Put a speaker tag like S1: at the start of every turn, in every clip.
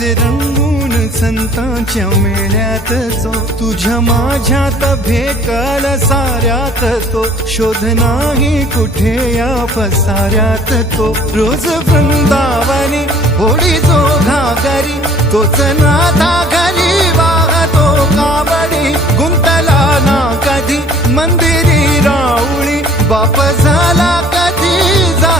S1: नाचे रंगून संतांच्या मेळ्यात जो तुझ्या माझ्यात भेकल साऱ्यात तो. शोध नाही कुठे या पसाऱ्यात तो. रोज वृंदावनी होडी जो घागरी तोच नाथा घरी वाहतो कावडी. गुंतला ना कधी मंदिरी राऊळी बाप झाला कधी जा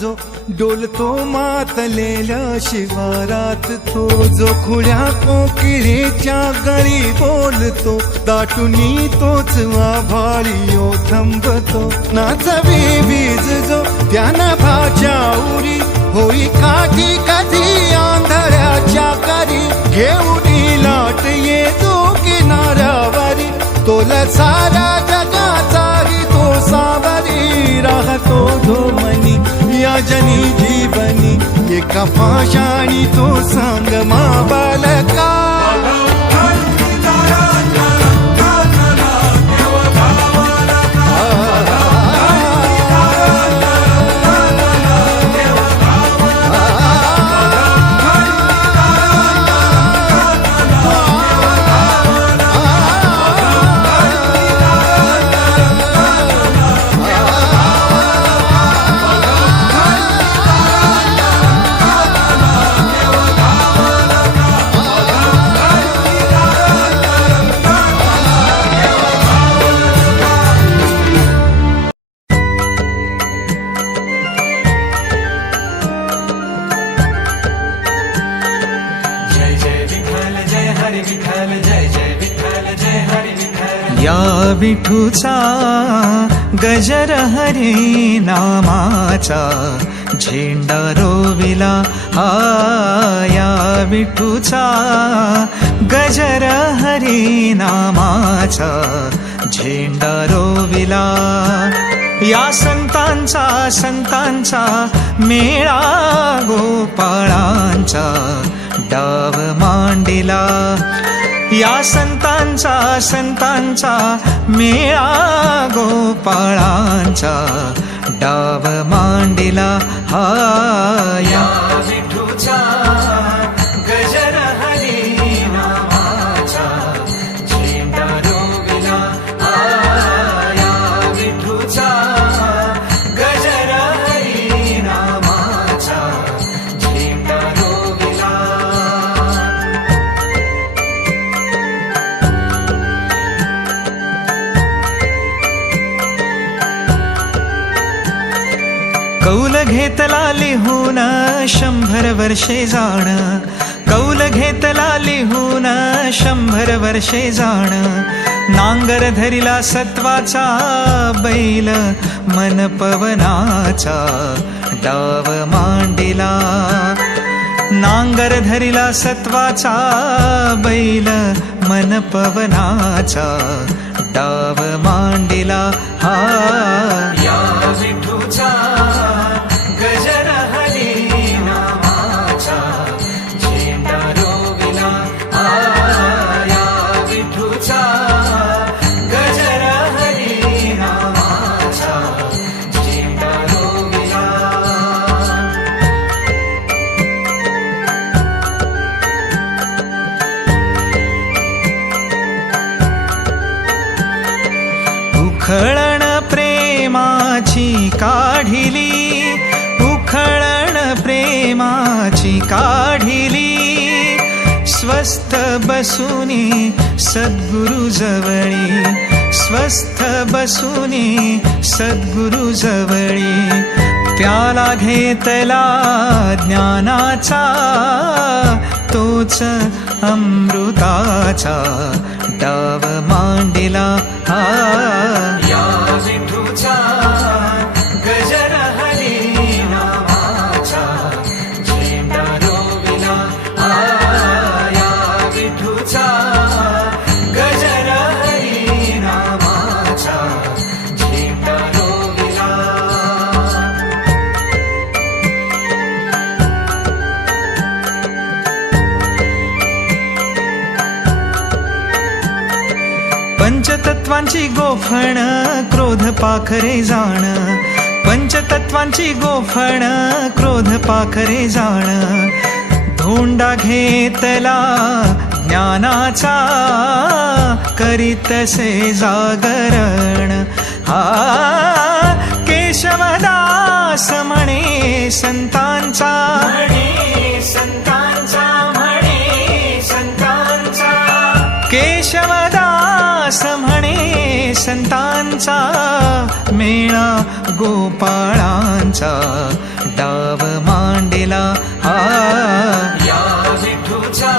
S1: जो डोलतो मातलेल्या शिवारात तो जो खुळ्या कोकिळेच्या गळी बोलतो दाटुनी तोच आभाळीयो थांबतो. नाचवी बीज जो त्यानं भाज्या उरी होई काठी कधी आंधळ्याच्या करी घेऊन लाट येतो किनाऱ्यावरी तोल सारा जगाचाही तो सावरी राहतो धोमनी जनी जीवनी एका पाशाणी तो सांग मा बालका
S2: या विठूचा गजर हरी नामाचा झेंडा रोविला हा या विठूचा गजर हरे नामाचा झेंडा रोविला. या संतांचा संतांचा मेळा गोपाळांचा डाव मांडिला. या संतांचा संतांचा मेळा गोपाळांचा. डाव मांडिला हा या विठूचा. कौल घेतला लिहून शंभर वर्षे जाण. कौल घेतला लिहून शंभर वर्षे जाण. नांगर धरिला सत्वाचा बैल मन पवनाचा डाव मांडिला. नांगर धरिला सत्वाचा बैल मन पवनाचा डाव मांडिला. हा स्वस्थ बसुनी सद्गुरु जवळी. स्वस्थ बसुनी सद्गुरु जवळी. प्याला घेतला ज्ञानाचा तोच अमृताचा. डाव मांडिला हा. या विठूचा पंचतत्वांची गोफण क्रोध पाखरे जाण. पंचतत्वांची गोफण क्रोध पाखरे जाण. धोंडा घेतला ज्ञानाचा करीतसे जागरण. हा केशवदास म्हणे संतांचा. म्हणे संतांचा मेळा गोपाळांचा डाव मांडिला हा. या विठूचा